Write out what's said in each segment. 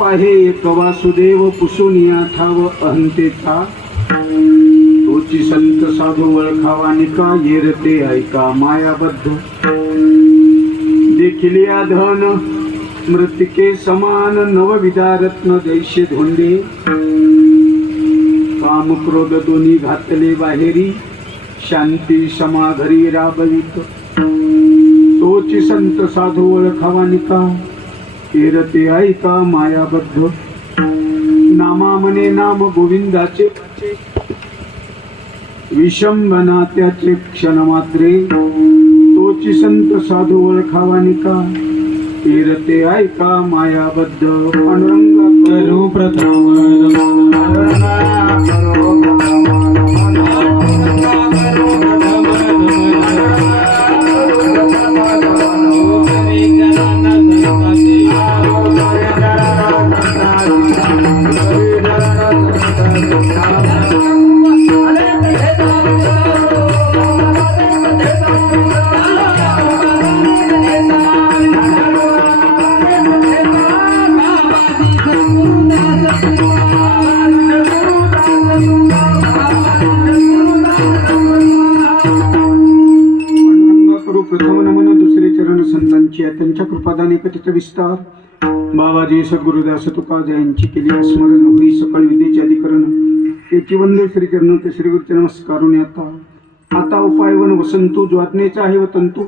पाहे कवासुदेव वासुदेव पुसूनिया ठाव अहंतेचा तोची संत साधू वळखावा निका येरते ऐका मायाबद्ध। देखील या धन मृतिके समान नवविदा रत्न जैसे धोंडे। काम क्रोध दोन्ही घातले बाहेरी शांती समाधरी राबवित। तोची संत साधू ओळखावा निका तेरते ऐका मायाबद्ध. नामा मने नाम गोविंदाचे. विषंबना त्याचे क्षण मात्रे तोची संत साधू ओळखावा निका. तेरते ऐका मायाबद्ध. पांडुरंगा करू प्रथम त्यांच्या कृपादाने कथेचा विस्तार. बाबाजी सद्गुरुदास तुका यांची केली स्मरण होई सकळ वंदे श्रीचरण ते श्रीगुरुचे नमस्कारून आता आता उपाय वन वसंतू ज्वाज्ञेचा आहे व तंतू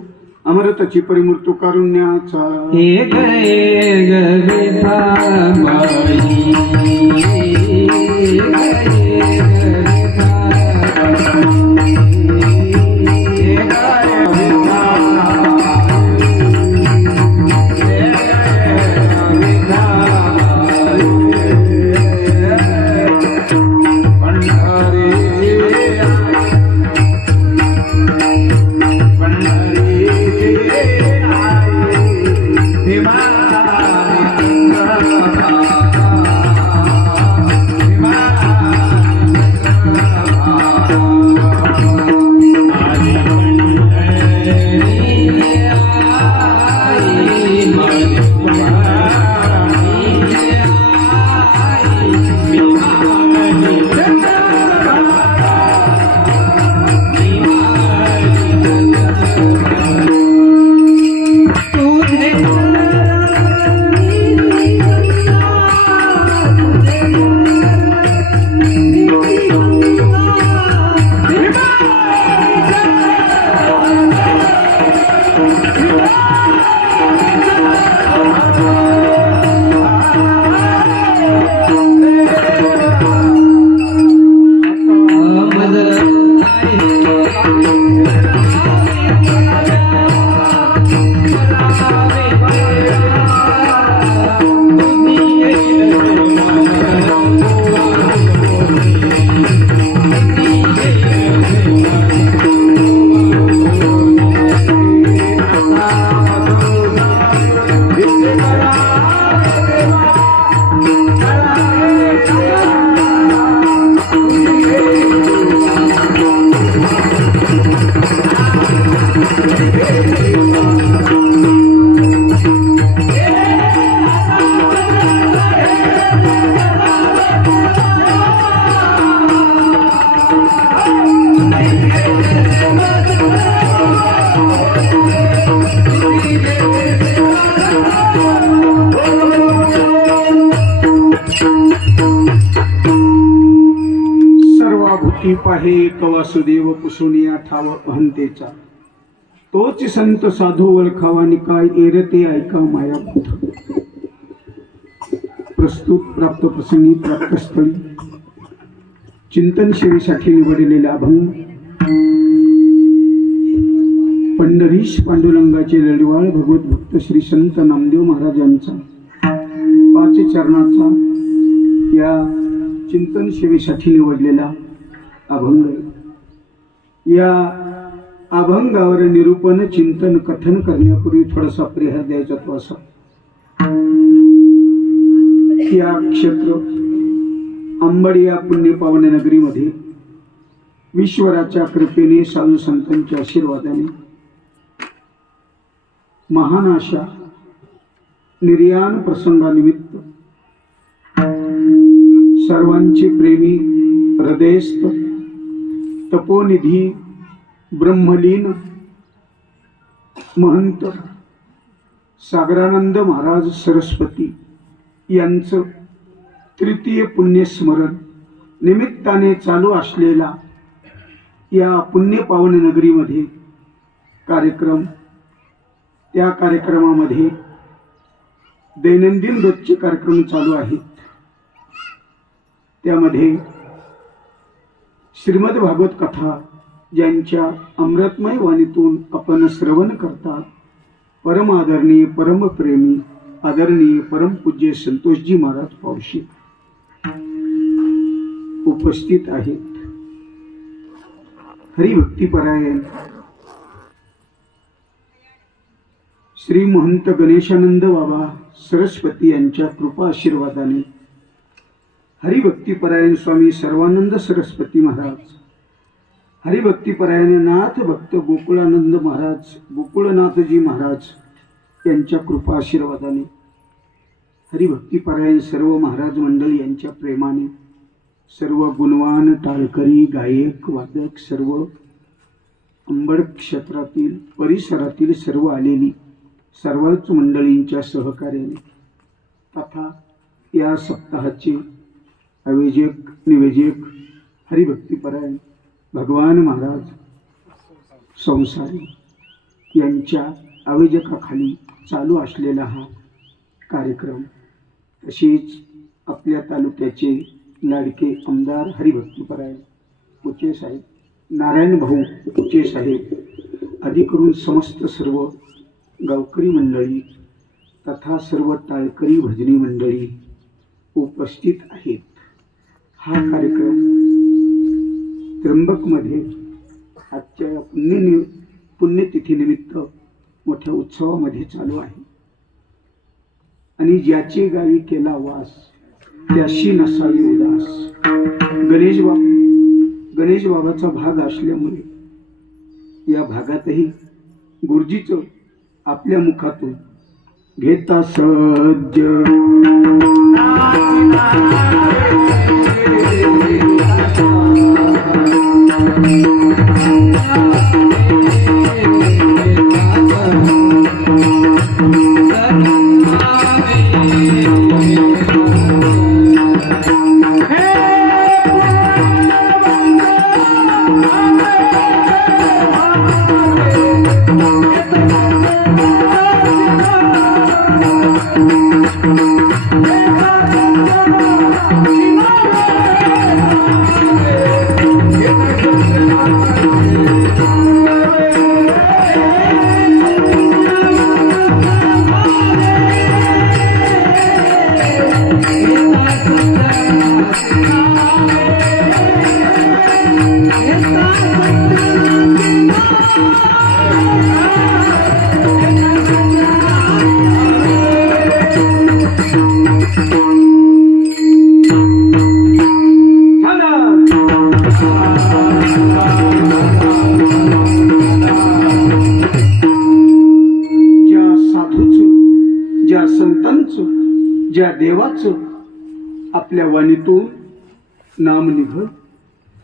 अमृताची परिमृत्यू कारुण्याचा. एक एक विठाबाई एक एक वासुदेव पुसुनिया ठाव अहंतेचा. तोच संत साधू ओळखावा निकाय एरते ऐका माया प्रस्तुत प्राप्त प्रसंगी प्राप्तस्थळी चिंतन सेवेसाठी निवडलेला अभंग. पंढरीश पांडुरंगाचे लढवाळ भगवत भक्त श्री संत नामदेव महाराजांचा. पाच चरणाचा या चिंतन सेवेसाठी निवडलेला अभंग आहे. या अभंगावर निरूपण चिंतन कथन करण्यापूर्वी थोडासा परिहार द्यायचा तो असा. या क्षेत्र अंबड या पुण्यपावन नगरीमध्ये ईश्वराच्या कृपेने साधू संतांच्या आशीर्वादाने महान अशा निर्याण प्रसंगानिमित्त सर्वांचे प्रेमी हृदयस्थ तपोनिधी ब्रह्मलीन महंत सागरानंद महाराज सरस्वती यांचं तृतीय पुण्यस्मरण निमित्ताने चालू असलेला या पुण्यपावन नगरीमध्ये कार्यक्रम त्या कार्यक्रमामध्ये दैनंदिन रोजचे कार्यक्रम चालू आहेत. त्यामध्ये श्रीमद भागवत कथा ज्यांच्या अमृतमय वाणीतून आपण श्रवण करतात परम आदरणीय परमप्रेमी आदरणीय परमपूज्य संतोषजी महाराज पावशी उपस्थित आहेत. हरिभक्तीपरायण. श्री महंत गणेशानंद बाबा सरस्वती यांच्या कृपा आशीर्वादाने हरिभक्तीपरायण स्वामी सर्वानंद सरस्वती महाराज. हरिभक्तीपरायण नाथ भक्त गोकुळानंद महाराज गोकुळनाथजी महाराज यांच्या कृपा आशीर्वादाने. हरिभक्तीपरायण सर्व महाराज मंडळ यांच्या प्रेमाने सर्व गुणवान टाळकरी गायक वादक सर्व अंबड क्षेत्रातील परिसरातील सर्व आलेली सर्वच मंडळींच्या सहकार्याने तथा या सप्ताहाचे अविजेक निवेजेक हरिभक्तीपरायण भगवान महाराज संसारी यांच्या आयोजकाखाली चालू असलेला हा कार्यक्रम. तसेच आपल्या तालुक्याचे लाडके आमदार हरिभक्तीपरायण कुचे साहेब नारायण भाऊ कुचे साहेब आदी करून समस्त सर्व गावकरी मंडळी तथा सर्व ताळकरी भजनी मंडळी उपस्थित आहेत. हा कार्यक्रम त्र्यंबकमध्ये आजच्या पुण्य पुण्यतिथीनिमित्त मोठ्या उत्सवामध्ये चालू आहे. आणि ज्याची गावी केला वास त्याशी नसावी उदास. गणेश बाब गणेश बाबाचा भाग असल्यामुळे या भागातही गुरुजीचं आपल्या मुखातून घेता सज्ज. ज्या ज्या देवाचं आपल्या वाणीतून नाम निघल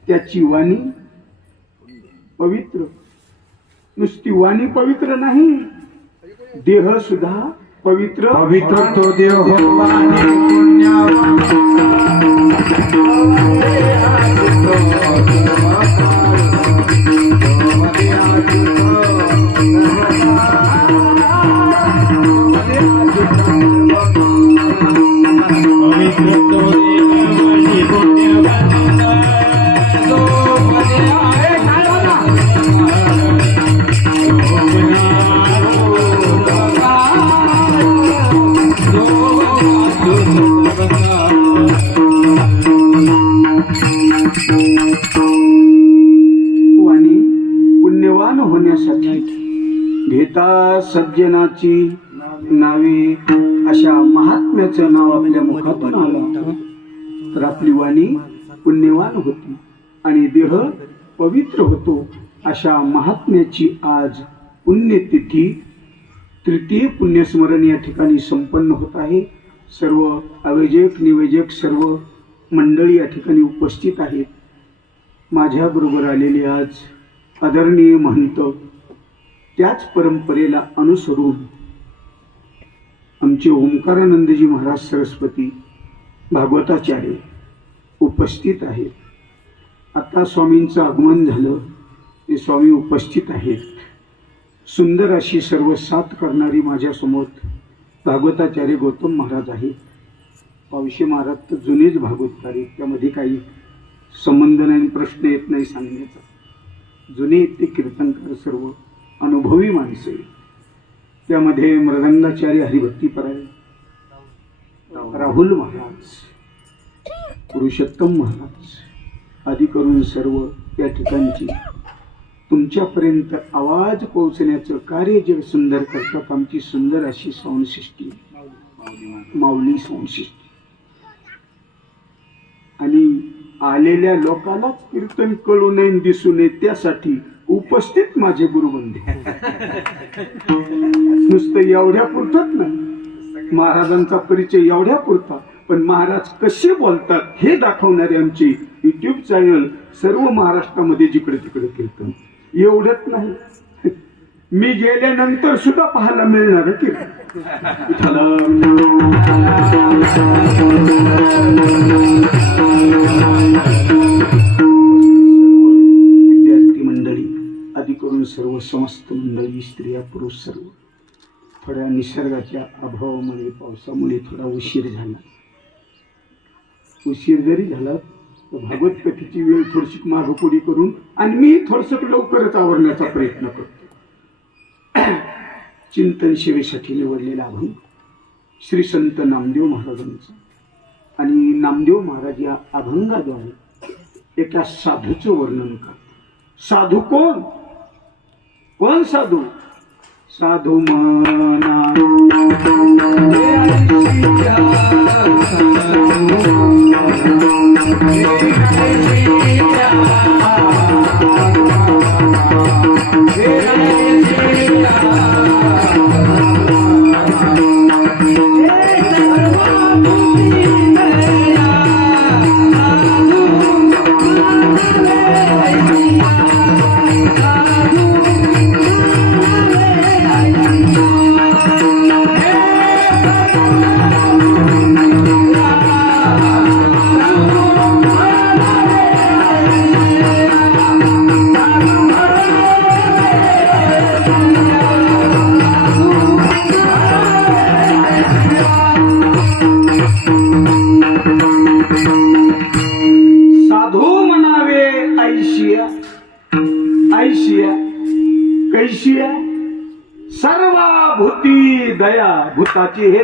त्याची वाणी पवित्र. नुसती वाणी पवित्र नाही देह सुद्धा पवित्र. पवित्र तो देव हो सज्जनाची नावे अशा महात्म्याचं नाव आपल्या मुखातून आलं तर आपली वाणी पुण्यवान होती आणि देह पवित्र होतो अशा महात्म्याची आज पुण्यतिथी तृतीय पुण्यस्मरण या ठिकाणी संपन्न होत आहे. सर्व अवेजक निवेजक सर्व मंडळी या ठिकाणी उपस्थित आहेत. माझ्याबरोबर आलेले आज आदरणीय महंत त्याच परंपरेला अनुसरून आमचे ओंकारानंदजी महाराज सरस्वती भागवताचार्य उपस्थित आहेत. आता स्वामींचं आगमन झालं ते स्वामी उपस्थित आहेत. सुंदर अशी सर्व साथ करणारी माझ्यासमोर भागवताचार्य गौतम महाराज आहेत. पावशे महाराज तर जुनेच भागवतकार आहेत त्यामध्ये काही संबंध नाही आणि प्रश्न येत नाही सांगण्याचा. जुने ते कीर्तनकार सर्व अनुभवी माणसे त्यामध्ये मृदंगाचार्य हरिभक्तीपराय राहुल महाराज पुरुषोत्तम महाराज आदी करून सर्व त्या ठिकाणची तुमच्यापर्यंत आवाज पोहोचण्याचं कार्य जे सुंदर करतात. आमची सुंदर अशी संशिष्टी माऊली संशिष्टी आणि आलेल्या लोकांनाच कीर्तन कळू नये दिसू नये त्यासाठी उपस्थित माझे गुरुबंधू. नुसतं एवढ्या पुरतात ना. महाराजांचा परिचय एवढ्या पुरता. पण महाराज कसे बोलतात हे दाखवणारे आमचे युट्यूब चॅनल सर्व महाराष्ट्रामध्ये जिकडे तिकडे कीर्तन एवढंच नाही. मी गेल्यानंतर सुद्धा पाहायला मिळणार कीर्तन सर्व समस्त मंडळी स्त्रिया पुरुष सर्व. थोड्या निसर्गाच्या अभावामुळे पावसामुळे थोडा उशीर झाला. उशीर जरी झाला तर भागवत कथेची वेळ थोडीशी मागोपुढी करून आणि मी थोडस लवकरच आवरण्याचा प्रयत्न करतो. चिंतन सेवेसाठी निवडलेला अभंग श्री संत नामदेव महाराजांचा. आणि नामदेव महाराज या अभंगाद्वारे एका साधूचं वर्णन करतात. साधू कोण? कोण साधू साधू म्हणा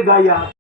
गया